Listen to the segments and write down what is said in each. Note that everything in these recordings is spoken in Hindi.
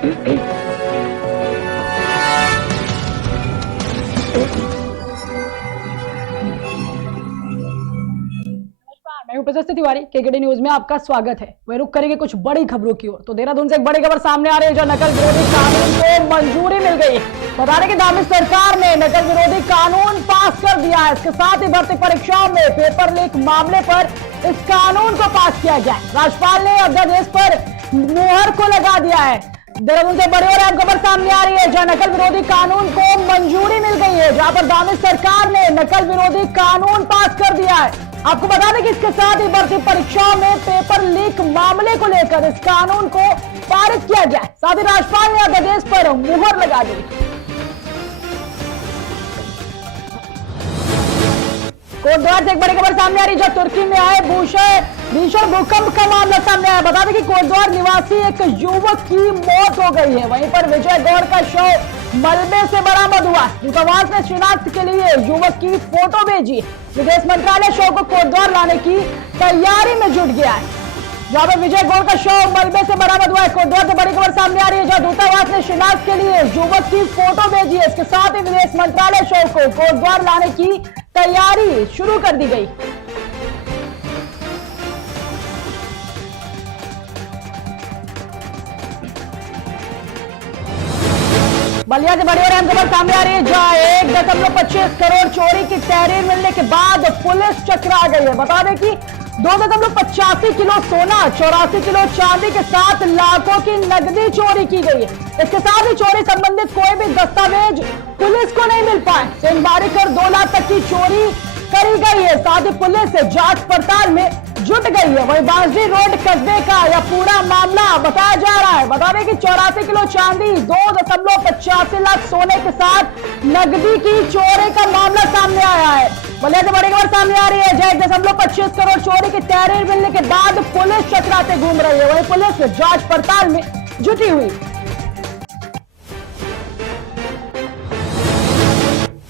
मैं उपस्थित तिवारी केकेडी न्यूज में आपका स्वागत है। वह रुक करेंगे कुछ बड़ी खबरों की ओर। तो देहरादून से एक बड़ी खबर सामने आ रही है, जो नकल विरोधी कानून को मंजूरी मिल गई। बता दें कि दानिश सरकार ने नकल विरोधी कानून पास कर दिया है। इसके साथ ही भर्ती परीक्षाओं में पेपर लीक मामले पर इस कानून को पास किया गया है। राज्यपाल ने अध्यादेश पर मुहर को लगा दिया है। देहरादून से बड़ी और अहम खबर सामने आ रही है, जहां नकल विरोधी कानून को मंजूरी मिल गई है, जहां पर दानिश सरकार ने नकल विरोधी कानून पास कर दिया है। आपको बता दें कि इसके साथ ही भर्ती परीक्षाओं में पेपर लीक मामले को लेकर इस कानून को पारित किया गया है। साथ ही राज्यपाल ने अध्यादेश पर मुहर लगा दी। कोटद्वार से एक बड़ी खबर सामने आ रही है, जो तुर्की में आए भीषण भूकंप का मामला सामने आया। बता दें कि कोटद्वार निवासी एक युवक की मौत हो गई है। वहीं पर विजय गौड़ का शव मलबे से बरामद हुआ। दूतावास ने शिनाख्त के लिए युवक की फोटो भेजी। विदेश मंत्रालय शव को कोटद्वार लाने की तैयारी में जुट गया है। जहां पर विजय गौड़ का शव मलबे से बरामद हुआ है। कोटद्वार से बड़ी खबर सामने आ रही है, जहां दूतावास ने शिनाख्त के लिए युवक की फोटो भेजी है। इसके साथ ही विदेश मंत्रालय शव को कोटद्वार लाने की तैयारी शुरू कर दी गई। बलिया से बड़ी और अहम खबर सामने आ रही है, जहां 1.25 करोड़ चोरी की तहरीर मिलने के बाद पुलिस चकरा गई है। बता दें कि 2.85 किलो सोना, 84 किलो चांदी के साथ लाखों की नकदी चोरी की गई है। इसके साथ ही चोरी संबंधित कोई भी दस्तावेज पुलिस को नहीं मिल पाए। सेंधमारी कर 2 लाख तक की चोरी करी गई है। साथ ही पुलिस जांच पड़ताल में जुट गई है। वहीं बांसडी रोड कस्बे का यह पूरा मामला बताया जा रहा है। बता दें कि 84 किलो चांदी, 2.85 लाख सोने के साथ नकदी की चोरी का मामला सामने आया है। बलिया से बड़ी खबर सामने आ रही है, जहां 1.25 करोड़ चोरी की तहरीर मिलने के बाद पुलिस चकराते घूम रही है। वहीं पुलिस जांच पड़ताल में जुटी हुई।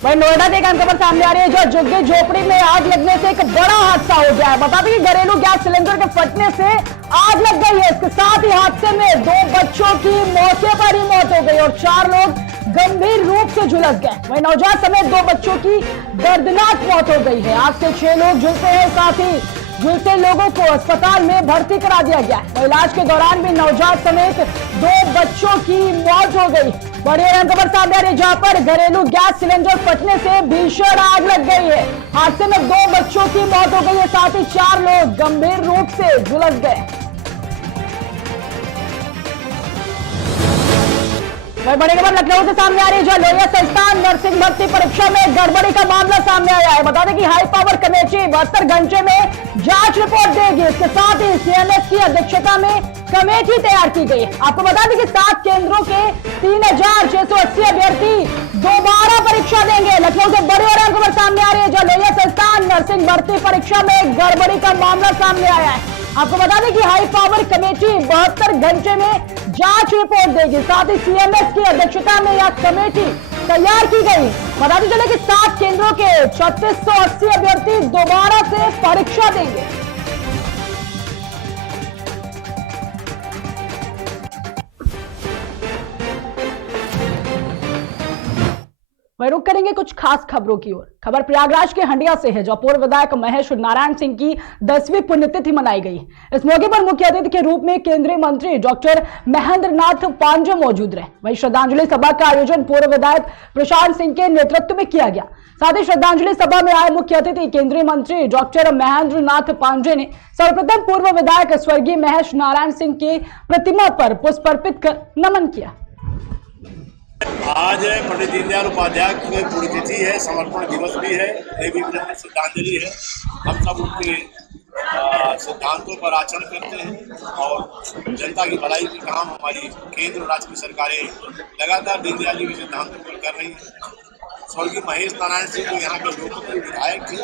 वहीं नोएडा से एक अहम खबर सामने आ रही है, जो झुग्गी झोपड़ी में आग लगने से एक बड़ा हादसा हो गया है। बता दें कि घरेलू गैस सिलेंडर के फटने से आग लग गई है। इसके साथ ही हादसे में 2 बच्चों की मौके पर ही मौत हो गई और 4 लोग गंभीर रूप से झुलस गए। वहीं नवजात समेत 2 बच्चों की दर्दनाक मौत हो गई है। आग से 6 लोग झुलसे हैं। साथ ही झुलसे लोगों को अस्पताल में भर्ती करा दिया गया है। इलाज के दौरान भी नवजात समेत 2 बच्चों की मौत हो गई। बड़ी अहम खबर सामने आ रही है, जहां पर घरेलू गैस सिलेंडर फटने से भीषण आग लग गई है। हादसे में 2 बच्चों की मौत हो गई है। साथ ही 4 लोग गंभीर रूप से झुलस गए। वही बड़ी खबर लखनऊ से सामने आ रही है, जो लोहिया संस्थान नर्सिंग भर्ती परीक्षा में गड़बड़ी का मामला सामने आया है। बता दें कि हाई पावर कमेटी 72 घंटे में जांच रिपोर्ट देगी। इसके साथ ही सीएमएस की अध्यक्षता में कमेटी तैयार की गई है। आपको बता दें कि 7 केंद्रों के 3680 अभ्यर्थी दोबारा परीक्षा देंगे। लखनऊ से बड़ी और अहम खबर सामने आ रही है, जो लोहिया संस्थान नर्सिंग भर्ती परीक्षा में गड़बड़ी का मामला सामने आया है। आपको बता दें कि हाई पावर कमेटी 72 घंटे में जांच रिपोर्ट देगी। साथ ही सीएमएस की अध्यक्षता में यह कमेटी तैयार की गई। बताते चले कि 7 केंद्रों के 3680 अभ्यर्थी दोबारा से परीक्षा देंगे। वही रुक करेंगे कुछ खास खबरों की ओर। खबर प्रयागराज के हंडिया से है, जो पूर्व विधायक महेश नारायण सिंह की 10वीं पुण्यतिथि मनाई गई। इस मौके पर मुख्य अतिथि के रूप में केंद्रीय मंत्री डॉक्टर महेंद्र नाथ पांडे मौजूद रहे। वही श्रद्धांजलि सभा का आयोजन पूर्व विधायक प्रशांत सिंह के नेतृत्व में किया गया। साथ ही श्रद्धांजलि सभा में आए मुख्य अतिथि केंद्रीय मंत्री डॉक्टर महेंद्र नाथ पांडे ने सर्वप्रथम पूर्व विधायक स्वर्गीय महेश नारायण सिंह की प्रतिमा पर पुष्प अर्पित कर नमन किया। आज पंडित दीनदयाल उपाध्याय की पुण्यतिथि है, समर्पण दिवस भी है, देवी श्रद्धांजलि है। हम सब उनके सिद्धांतों पर आचरण करते हैं और जनता की भलाई के काम हमारी केंद्र और राज्य की सरकारें लगातार दीनदयाल जी के सिद्धांतों पर कर रही हैं। स्वर्गीय महेश नारायण सिंह जो यहाँ के लोकप्रिय विधायक थे,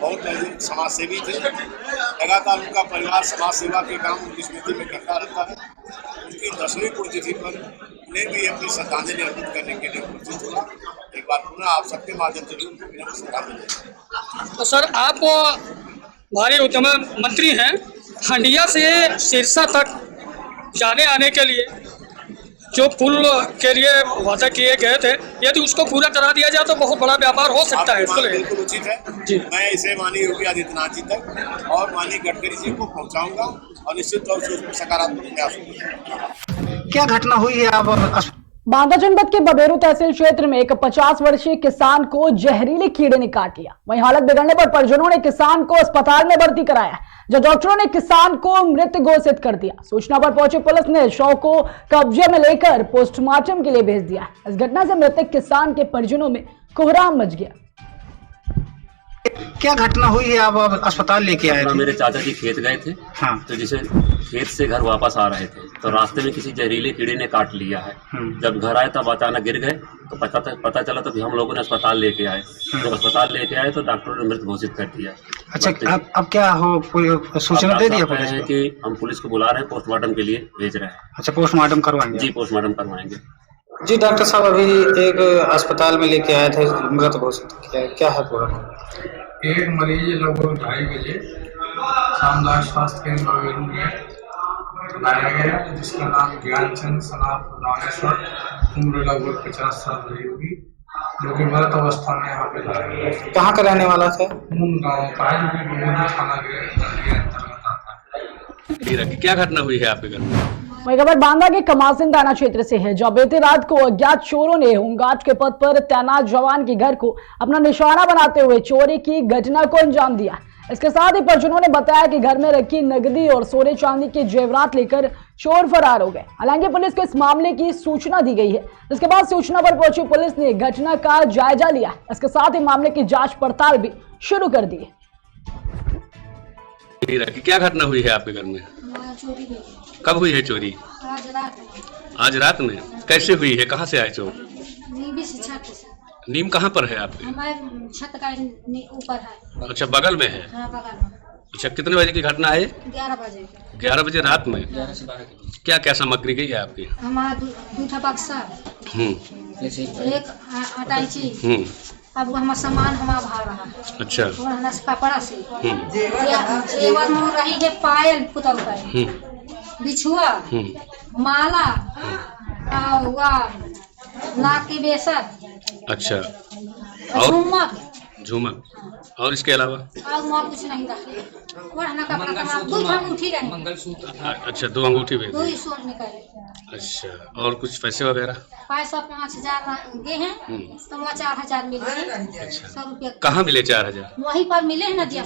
बहुत समाजसेवी थे। लगातार उनका परिवार समाज सेवा के काम उनकी स्मृति में करता रहता है। उनकी 10वीं पुण्यतिथि पर उन्हें भी अपनी श्रद्धांजलि अर्पित करने के लिए उपस्थित हुआ। एक बार पुनः आप सबके माध्यम से उनको श्रद्धांजलि। तो सर, आप हमारे उद्यम मंत्री हैं। हंडिया से सिरसा तक जाने आने के लिए जो पुल के लिए वादा किए गए थे, यदि उसको पूरा करा दिया जाए तो बहुत बड़ा व्यापार हो सकता है। इसको लेकर बिल्कुल उचित है जी। मैं इसे माननीय योगी आदित्यनाथ जी तक और माननीय गडकरी जी को पहुंचाऊंगा और निश्चित तौर से उसमें सकारात्मक प्रयास होंगे। क्या घटना हुई है आप बांदा जनपद के बबेरू तहसील क्षेत्र में एक 50 वर्षीय किसान को जहरीले कीड़े ने काट लिया। वहीं हालत बिगड़ने पर परिजनों ने किसान को अस्पताल में भर्ती कराया, जब डॉक्टरों ने किसान को मृत घोषित कर दिया। सूचना पर पहुंची पुलिस ने शव को कब्जे में लेकर पोस्टमार्टम के लिए भेज दिया। इस घटना से मृतक किसान के परिजनों में कोहराम मच गया। क्या घटना हुई है? आप अस्पताल लेके आए थे? मेरे चाचा जी खेत गए थे। हाँ। तो जिसे खेत से घर वापस आ रहे थे तो रास्ते में किसी जहरीले कीड़े ने काट लिया है। जब घर आए तब अचानक गिर गए तो पता चला तो हम लोगों ने अस्पताल लेके आए। जब अस्पताल लेके आए तो डॉक्टरों ने मृत घोषित कर दिया। अच्छा, अब क्या हो, सूचना दे दिया पुलिस है कि हम पुलिस को बुला रहे हैं, पोस्टमार्टम के लिए भेज रहे हैं। अच्छा, पोस्टमार्टम करवाएंगे? जी, पोस्टमार्टम करवाएंगे। जी डॉक्टर साहब, अभी एक अस्पताल में लेके आए थे, मृत घोषित किया, क्या है पूरा? एक मरीज लगभग 2:30 बजे शानदार स्वास्थ्य केंद्र बबेरू में लाया गया, जिसका नाम ज्ञानचंद सनाफ रामेश्वर, उम्र लगभग 50 साल रही होगी, जो कि मृत अवस्था में यहाँ पे लाया गया। कहाँ का रहने वाला था? मून गाँव का है, जो कि बबेरू थाना के अंतर्गत आता है। क्या घटना हुई है आपके घर में? वही खबर बांदा के कमासिन थाना क्षेत्र से है, जब बीती रात को अज्ञात चोरों ने होमगार्ड के पद पर तैनात जवान के घर को अपना निशाना बनाते हुए चोरी की घटना को अंजाम दिया। इसके साथ ही परिजनों ने बताया कि घर में रखी नकदी और सोने चांदी के जेवरात लेकर चोर फरार हो गए। हालांकि पुलिस को इस मामले की सूचना दी गई है, जिसके बाद सूचना पर पहुंची पुलिस ने घटना का जायजा लिया। इसके साथ ही मामले की जांच पड़ताल भी शुरू कर दी है। क्या घटना हुई है आपके घर में? चोरी कब हुई है चोरी? आज रात में। कैसे हुई है? कहाँ से आए चोर? नीम कहाँ पर है आपके? हमारे छत का ऊपर है। अच्छा, बगल में है? हाँ, बगल में। अच्छा, कितने बजे की घटना है? 11 बजे। 11 बजे रात में? 11 से 12 के बीच। क्या क्या सामग्री गई है आपकी? हमारा दूठा बक्सा, एक अटाइची, अब हमारा सामान हमारा भाग रहा है। अच्छा। और हमारा कपड़ा से जेवर में रही है, पायल पुतल का, बिछुआ, माला, नाक की बेसर। अच्छा। और झूमक और इसके अलावा और कुछ नहीं रहा। और हमारा कपड़ा दो अंगूठी रही, मंगलसूत्र। अच्छा, 2 अंगूठी भी? 2 ही सोन निकाले। अच्छा, और कुछ पैसे वगैरह? पैसा 5,000 गए हैं, तो 4,000 मिले हैं। अच्छा। 100 रुपया कहाँ मिले 4,000? वहीं पर मिले हैं नदिया।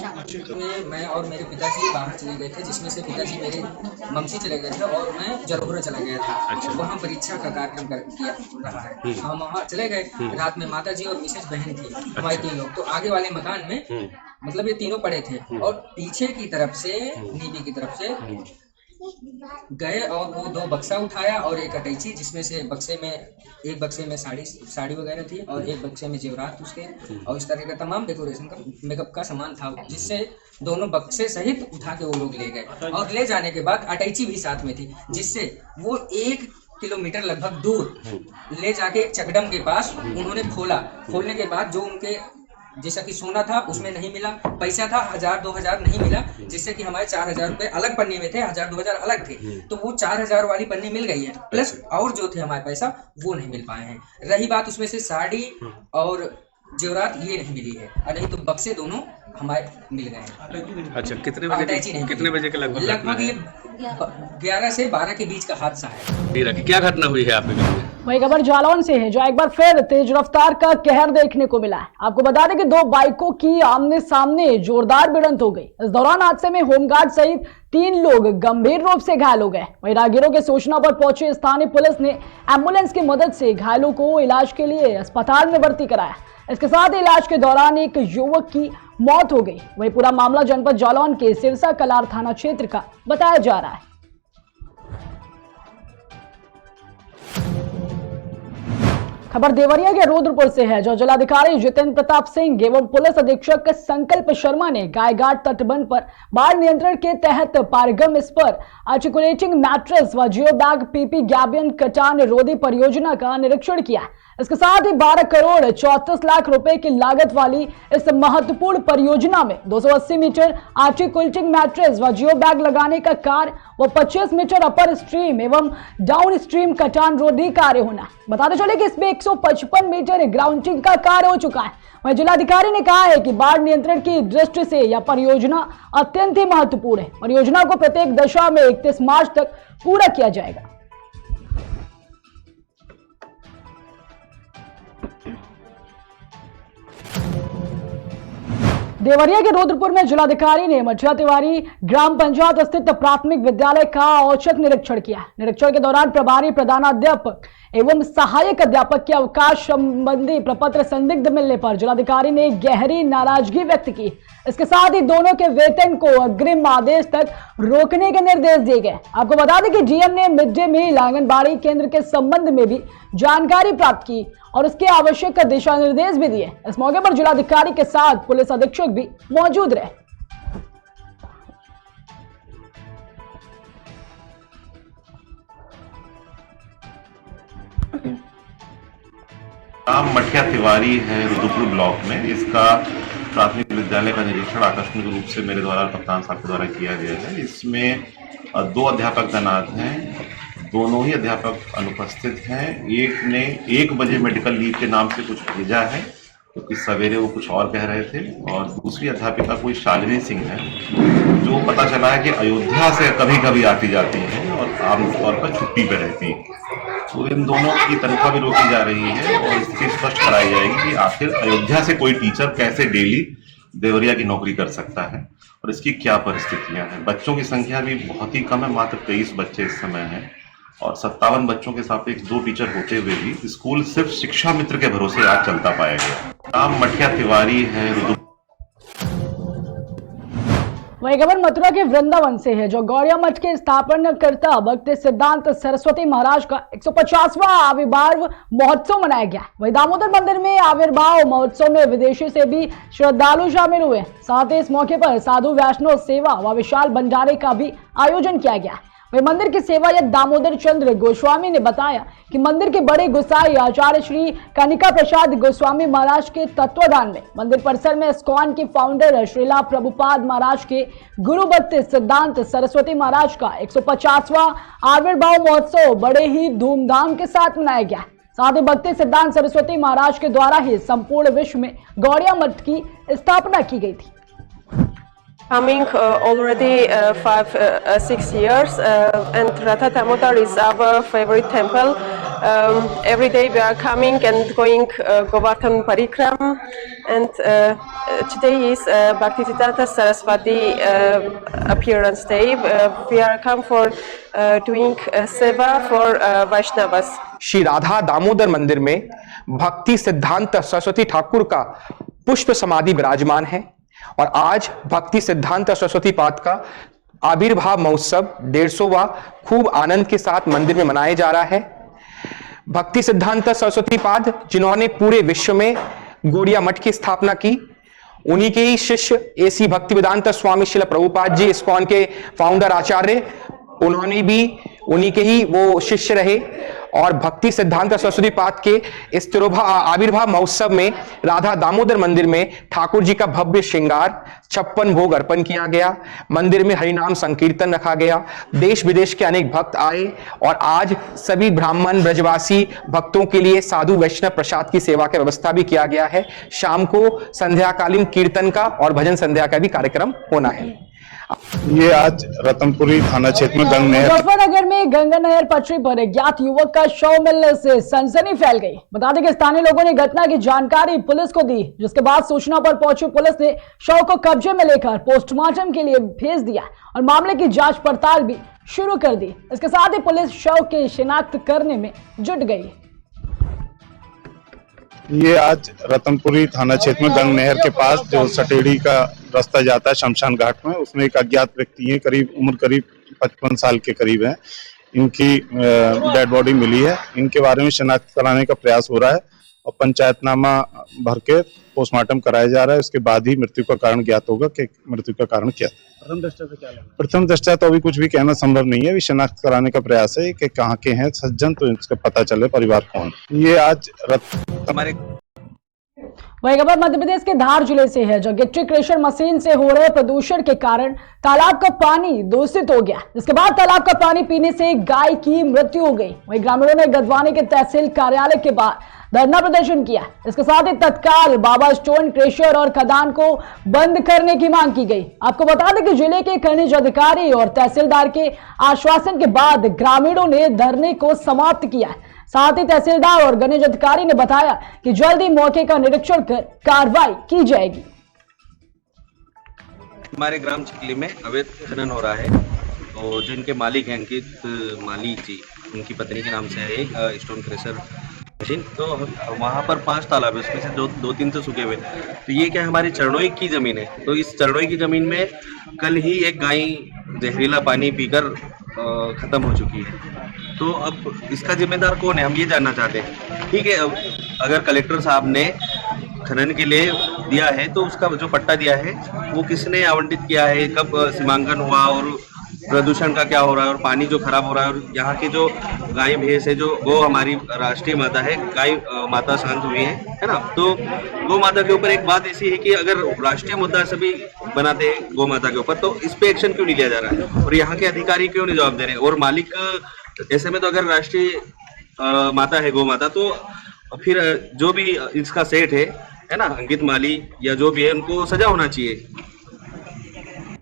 मैं और मेरे पिताजी बाहर चले गए थे, जिसमें से पिताजी मेरे ममसी चले गए थे और मैं जरपुरा चला गया था। अच्छा। वहाँ परीक्षा का कार्यक्रम किया रहा है। हम वहाँ चले गए, रात में माता जी और मिसेज बहन थी, हमारे 3 लोग। तो आगे वाले मकान में मतलब ये तीनों पड़े थे और पीछे की तरफ से, नीबी की तरफ से गए और वो 2 बक्सा उठाया और एक अटैची, जिसमें से एक बक्से में साड़ी वगैरह थी और एक बक्से में जेवरात उसके और इस तरह का तमाम डेकोरेशन का, मेकअप का सामान था, जिससे दोनों बक्से सहित उठा के वो लोग ले गए। और ले जाने के बाद अटैची भी साथ में थी, जिससे वो 1 किलोमीटर लगभग दूर ले जाके चकडम के पास उन्होंने खोलने के बाद जो उनके जैसा कि सोना था उसमें नहीं मिला, पैसा था 1,000-2,000 नहीं मिला, जिससे कि हमारे 4,000 रुपए अलग पन्ने में थे, 1,000-2,000 अलग थे। तो वो 4,000 वाली पन्नी मिल गई है, प्लस और जो थे हमारे पैसा वो नहीं मिल पाए हैं। रही बात उसमें से साड़ी और जेवरात, ये नहीं मिली है, और नहीं तो बक्से दोनों हमारे मिल गए हैं। अच्छा, कितने बजे के लगभग? ये 11 से 12 के बीच का हादसा है। क्या घटना हुई है आपके घर में? वही खबर जालौन से है, जो एक बार फिर तेज रफ्तार का कहर देखने को मिला है। आपको बता दें कि 2 बाइकों की आमने सामने जोरदार भिड़ंत हो गई। इस दौरान हादसे में होमगार्ड सहित 3 लोग गंभीर रूप से घायल हो गए। वहीं राहगीरों की सूचना पर पहुंची स्थानीय पुलिस ने एम्बुलेंस की मदद से घायलों को इलाज के लिए अस्पताल में भर्ती कराया। इसके साथ इलाज के दौरान एक युवक की मौत हो गई। वहीं पूरा मामला जनपद जालौन के सिरसा कलार थाना क्षेत्र का बताया जा रहा है। खबर देवरिया के रुद्रपुर से है, जो जिलाधिकारी जितेंद्र प्रताप सिंह एवं पुलिस अधीक्षक संकल्प शर्मा ने गायघाट तटबंध पर बाढ़ नियंत्रण के तहत पारगम इस पर आर्टिकुलेटिंग मैट्रेस व जियो बैग पीपी गैबियन कटान रोधी परियोजना का निरीक्षण किया। इसके साथ ही 12 करोड़ 34 लाख रुपए की लागत वाली इस महत्वपूर्ण परियोजना में 280 मीटर आर्टिकुलेटिंग मैट्रेस व जियो बैग लगाने का कार्य वो 25 मीटर अपर स्ट्रीम एवं डाउन स्ट्रीम कटान रोधी कार्य होना। बताते चले कि इसमें 155 मीटर ग्राउंडिंग का कार्य हो चुका है। वहीं जिलाधिकारी ने कहा है कि बाढ़ नियंत्रण की दृष्टि से यह परियोजना अत्यंत ही महत्वपूर्ण है। परियोजना को प्रत्येक दशा में 31 मार्च तक पूरा किया जाएगा। देवरिया के रुद्रपुर में जिलाधिकारी ने मठिया तिवारी ग्राम पंचायत स्थित प्राथमिक विद्यालय का औचक निरीक्षण किया। निरीक्षण के दौरान प्रभारी प्रधानाध्यापक एवं सहायक अध्यापक के अवकाश संबंधी प्रपत्र संदिग्ध मिलने पर जिलाधिकारी ने गहरी नाराजगी व्यक्त की। इसके साथ ही दोनों के वेतन को अग्रिम आदेश तक रोकने के निर्देश दिए गए। आपको बता दें कि डीएम ने मिड डे मील आंगनबाड़ी केंद्र के संबंध में भी जानकारी प्राप्त की और उसके आवश्यक दिशा निर्देश भी दिए। इस मौके पर जिलाधिकारी के साथ पुलिस अधीक्षक भी मौजूद रहे। नाम मठिया तिवारी है रुद्रपुर ब्लॉक में। इसका प्राथमिक विद्यालय का निरीक्षण आकस्मिक रूप से मेरे द्वारा कप्तान साहब के द्वारा किया गया है। इसमें 2 अध्यापक तैनात हैं, दोनों ही अध्यापक अनुपस्थित हैं। एक ने 1 बजे मेडिकल लीव के नाम से कुछ भेजा है, क्योंकि सवेरे वो कुछ और कह रहे थे, और दूसरी अध्यापिका कोई शालिनी सिंह है, जो पता चला है कि अयोध्या से कभी कभी आती जाती हैं और आमतौर पर छुट्टी पर रहती हैं। तो इन दोनों की तनख्वाह भी रोकी जा रही है और इसकी स्पष्ट कराई जाएगी कि आखिर अयोध्या से कोई टीचर कैसे डेली देवरिया की नौकरी कर सकता है और इसकी क्या परिस्थितियां हैं। बच्चों की संख्या भी बहुत ही कम है, मात्र 23 बच्चे इस समय हैं और 57 बच्चों के सापेक्ष 2 टीचर होते हुए भी स्कूल सिर्फ शिक्षा मित्र के भरोसे आज चलता पाया गया। नाम मठिया तिवारी है। वही खबर मथुरा के वृंदावन से है, जो गौड़िया मठ के स्थापनाकर्ता भक्त सिद्धांत सरस्वती महाराज का 150वां आविर्भाव महोत्सव मनाया गया। वही दामोदर मंदिर में आविर्भाव महोत्सव में विदेशी से भी श्रद्धालु शामिल हुए। साथ ही इस मौके पर साधु वैष्णव सेवा व विशाल भंडारे का भी आयोजन किया गया। वही मंदिर के सेवायक दामोदर चंद्र गोस्वामी ने बताया कि मंदिर के बड़े गोसाई आचार्य श्री कनिका प्रसाद गोस्वामी महाराज के तत्वाधान में मंदिर परिसर में इस्कॉन के फाउंडर श्रीला प्रभुपाद महाराज के गुरु भक्त सिद्धांत सरस्वती महाराज का 150वां आविर्भाव महोत्सव बड़े ही धूमधाम के साथ मनाया गया। साथ ही भक्त सिद्धांत सरस्वती महाराज के द्वारा ही संपूर्ण विश्व में गौड़िया मठ की स्थापना की गई थी। Coming already 5-6 years, and Radha Damodar is our favorite temple. Every day we are coming and going Govardhan Parikram, and today is Bhaktisiddhanta Saraswati appearance day. We are come for doing seva for Vaishnavas. Shri Radha Damodar मंदिर में भक्ति सिद्धांत सरस्वती ठाकुर का पुष्प समाधि विराजमान है और आज भक्ति सिद्धांत सरस्वती पाद का आविर्भाव महोत्सव 150वां खूब आनंद के साथ मंदिर में मनाया जा रहा है। भक्ति सिद्धांत सरस्वती पाद जिन्होंने पूरे विश्व में गौड़िया मठ की स्थापना की, उन्हीं के ही शिष्य एसी भक्तिवेदांत स्वामी श्रील प्रभुपाद जी इस्कॉन के फाउंडर आचार्य, उन्होंने भी उन्हीं के ही वो शिष्य रहे। और भक्ति सिद्धांत सरस्वती पाद के इस आविर्भाव महोत्सव में राधा दामोदर मंदिर में ठाकुर जी का भव्य श्रृंगार 56 भोग अर्पण किया गया। मंदिर में हरिनाम संकीर्तन रखा गया। देश विदेश के अनेक भक्त आए और आज सभी ब्राह्मण ब्रजवासी भक्तों के लिए साधु वैष्णव प्रसाद की सेवा की व्यवस्था भी किया गया है। शाम को संध्याकालीन कीर्तन का और भजन संध्या का भी कार्यक्रम होना है। ये आज रतनपुरी थाना क्षेत्र में मुजफ्फरनगर में गंगा नहर पटरी पर अज्ञात युवक का शव मिलने से सनसनी फैल गई। बता दें कि स्थानीय लोगों ने घटना की जानकारी पुलिस को दी, जिसके बाद सूचना पर पहुंची पुलिस ने शव को कब्जे में लेकर पोस्टमार्टम के लिए भेज दिया और मामले की जांच पड़ताल भी शुरू कर दी। इसके साथ ही पुलिस शव की शिनाख्त करने में जुट गई। ये आज रतनपुरी थाना क्षेत्र में गंगा नहर के पास जो सटेड़ी का रास्ता जाता है शमशान घाट में, उसमें एक अज्ञात व्यक्ति है, उम्र करीब 55 साल के करीब है। इनकी डेड बॉडी मिली है। इनके बारे में शिनाख्त कराने का प्रयास हो रहा है और पंचायतनामा भर के पोस्टमार्टम कराया जा रहा है। उसके बाद ही मृत्यु का कारण ज्ञात होगा कि मृत्यु का कारण क्या है। प्रथम दृष्टया तो अभी कुछ भी कहना संभव नहीं है। अभी शिनाख्त कराने का प्रयास है कि कहाँ के हैं सज्जन, तो इसका पता चले परिवार कौन। ये आज वही खबर मध्य प्रदेश के धार जिले से है, जो गिट्टी क्रेशर मशीन से हो रहे प्रदूषण के कारण तालाब का पानी दूषित हो गया, जिसके बाद तालाब का पानी पीने से गाय की मृत्यु हो गई। वही ग्रामीणों ने गदवानी के तहसील कार्यालय के बाहर धरना प्रदर्शन किया। इसके साथ ही तत्काल बाबा स्टोन क्रेशर और खदान को बंद करने की मांग की गई। आपको बता दें कि जिले के खनिज अधिकारी और तहसीलदार के आश्वासन के बाद ग्रामीणों ने धरने को समाप्त किया। साथ ही तहसीलदार और खनिज अधिकारी ने बताया कि जल्द ही मौके का निरीक्षण कर कार्रवाई की जाएगी। हमारे ग्राम चिखली में अवैध खनन हो रहा है, तो जिनके मालिक हैं अंकित माली जी, उनकी पत्नी के नाम से है एक स्टोन क्रेशर मशीन। तो वहाँ पर 5 तालाब है, उसमें से दो तीन तो सूखे हुए। तो ये क्या हमारी चरणोई की ज़मीन है, तो इस चरणोई की ज़मीन में कल ही एक गाय जहरीला पानी पीकर ख़त्म हो चुकी है। तो अब इसका जिम्मेदार कौन है, हम ये जानना चाहते हैं। ठीक है, अब अगर कलेक्टर साहब ने खनन के लिए दिया है तो उसका जो पट्टा दिया है वो किसने आवंटित किया है, कब सीमांकन हुआ और प्रदूषण का क्या हो रहा है और पानी जो खराब हो रहा है, और यहाँ के जो गाय भैंस है, जो गौ हमारी राष्ट्रीय माता है, गाय माता शांत हुई है ना। तो गौ माता के ऊपर एक बात ऐसी है कि अगर राष्ट्रीय मुद्दा सभी बनाते हैं गौ माता के ऊपर, तो इस पे एक्शन क्यों नहीं लिया जा रहा है और यहाँ के अधिकारी क्यों नहीं जवाब दे रहे हैं। और मालिक ऐसे में तो अगर राष्ट्रीय माता है गौ माता, तो फिर जो भी इसका सेठ है ना, अंकित माली या जो भी है, उनको सजा होना चाहिए।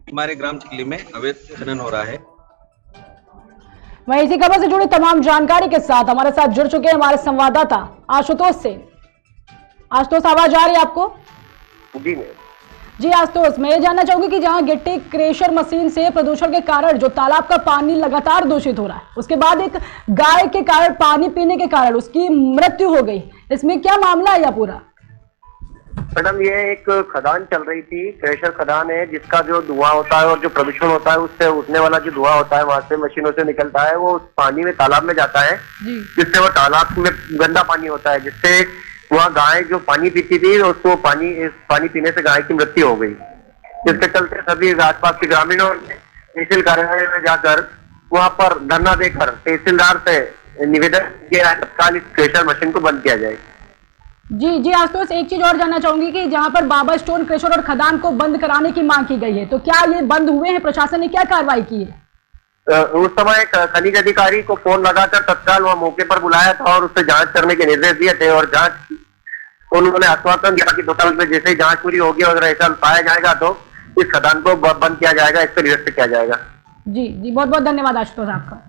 हमारे ग्राम चिखली में अवैध खनन हो रहा है। वहीं इसी खबर से जुड़ी तमाम जानकारी के साथ हमारे साथ जुड़ चुके हैं हमारे संवाददाता आशुतोष से। आशुतोष, आवाज आ रही है आपको? जी आशुतोष, मैं ये जानना चाहूंगी कि जहां गिट्टी क्रेशर मशीन से प्रदूषण के कारण जो तालाब का पानी लगातार दूषित हो रहा है, उसके बाद एक गाय के कारण पानी पीने के कारण उसकी मृत्यु हो गई, इसमें क्या मामला है यह पूरा? मैडम, ये एक खदान चल रही थी, क्रेशर खदान है, जिसका जो धुआं होता है और जो प्रदूषण होता है, उससे उठने वाला जो धुआं होता है वहां से मशीनों से निकलता है, वो पानी में तालाब में जाता है, जिससे वो तालाब में गंदा पानी होता है, जिससे वहाँ गाय जो पानी पीती थी उसको पानी पीने से गाय की मृत्यु हो गई। जिसके चलते सभी आसपास के ग्रामीणों ने तहसील कार्यालय में जाकर वहाँ पर धरना देकर तहसीलदार से निवेदन किया है तत्काल इस क्रेशर मशीन को बंद किया जाए। जी आशुतोष, एक चीज और जानना चाहूंगी कि जहां पर बाबा स्टोन क्रेशर और खदान को बंद कराने की मांग की गई है, तो क्या ये बंद हुए हैं? प्रशासन ने क्या कार्रवाई की है? उस समय खनिज अधिकारी को फोन लगाकर तत्काल वह मौके पर बुलाया था और उससे जांच करने के निर्देश दिए थे, और जांच उन्होंने आश्वासन दिया कि 2 साल में जैसे ही जांच पूरी होगी और ऐसा पाया जाएगा तो इस खदान को बंद किया जाएगा, इस पर निरस्त किया जाएगा। जी बहुत बहुत धन्यवाद आशुतोष आपका।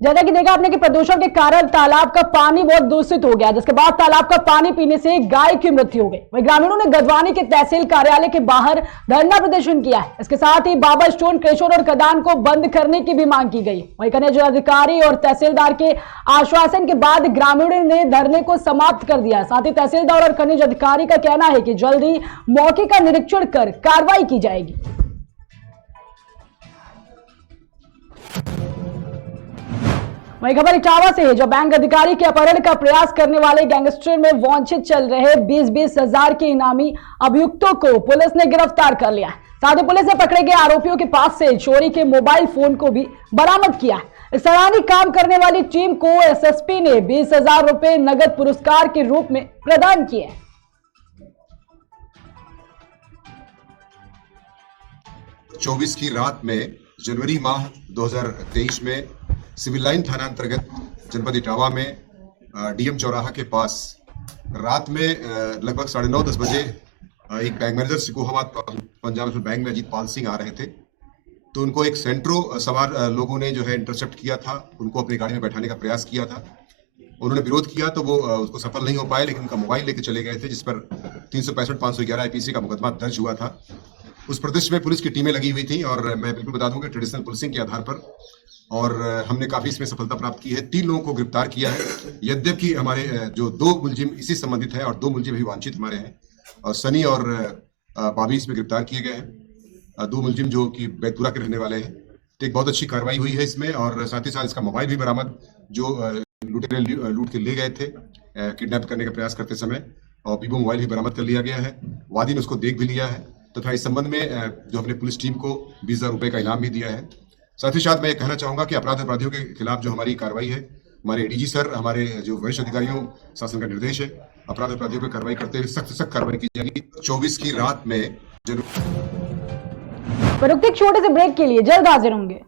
जैसा कि देखा आपने कि प्रदूषण के कारण तालाब का पानी बहुत दूषित हो गया, जिसके बाद तालाब का पानी पीने से गाय की मृत्यु हो गई। वहीं ग्रामीणों ने गदवानी के तहसील कार्यालय के बाहर धरना प्रदर्शन किया है। इसके साथ ही बाबा स्टोन क्रेशर और खदान को बंद करने की भी मांग की गई। वहीं खनिज अधिकारी और तहसीलदार के आश्वासन के बाद ग्रामीणों ने धरने को समाप्त कर दिया। साथ ही तहसीलदार और खनिज अधिकारी का कहना है कि जल्द ही मौके का निरीक्षण कर कार्रवाई की जाएगी। वही खबर इटावा से है, जो बैंक अधिकारी के अपहरण का प्रयास करने वाले गैंगस्टर में वांछित चल रहे 20-20 हजार के इनामी अभियुक्तों को पुलिस ने गिरफ्तार कर लिया। साथ ही पुलिस ने पकड़े गए आरोपियों के पास से चोरी के मोबाइल फोन को भी बरामद किया। इस सराहनीय काम करने वाली टीम को एसएसपी ने 20,000 रुपए नगद पुरस्कार के रूप में प्रदान किए। 24 की रात में जनवरी माह 2023 में सिविल लाइन थाना अंतर्गत जनपद इटावा में डीएम चौराहा के पास रात में लगभग 9:30-10 बजे एक bank manager Shikohabad Punjab national bank में अजीत पाल सिंह आ रहे थे, तो उनको एक सेंट्रो सवार लोगों ने जो है इंटरसेप्ट किया था, उनको अपनी गाड़ी में बैठाने का प्रयास किया था। उन्होंने विरोध किया तो वो उसको सफल नहीं हो पाए, लेकिन उनका मोबाइल लेके चले गए थे, जिस पर 365-511 IPC का मुकदमा दर्ज हुआ था। उस प्रदेश में पुलिस की टीमें लगी हुई थी और मैं बिल्कुल बता दूं कि ट्रेडिशनल पुलिसिंग के आधार पर और हमने काफ़ी इसमें सफलता प्राप्त की है। 3 लोगों को गिरफ्तार किया है, यद्यपि हमारे जो 2 मुलजिम इसी संबंधित है और 2 मुलजिम भी वांछित हमारे हैं, और सनी और बाबी इसमें गिरफ्तार किए गए हैं। 2 मुलजिम जो कि बैतूरा के रहने वाले हैं। तो एक बहुत अच्छी कार्रवाई हुई है इसमें, और साथ ही साथ इसका मोबाइल भी बरामद जो लुटेरे लूट के ले गए थे किडनैप करने का प्रयास करते समय, और वीवो मोबाइल भी बरामद कर लिया गया है। वादी ने उसको देख भी लिया है तथा इस संबंध में जो हमने पुलिस टीम को 20,000 रुपये का इनाम भी दिया है। साथ ही साथ मैं ये कहना चाहूँगा कि अपराधियों के खिलाफ जो हमारी कार्रवाई है, हमारे ADG सर, हमारे जो वरिष्ठ अधिकारियों शासन का निर्देश है अपराधियों पर कार्रवाई करते हुए सख्त सख्त कार्रवाई की जाएगी। 24 की रात में पर रुकते एक छोटे से ब्रेक के लिए, जल्द हाजिर होंगे।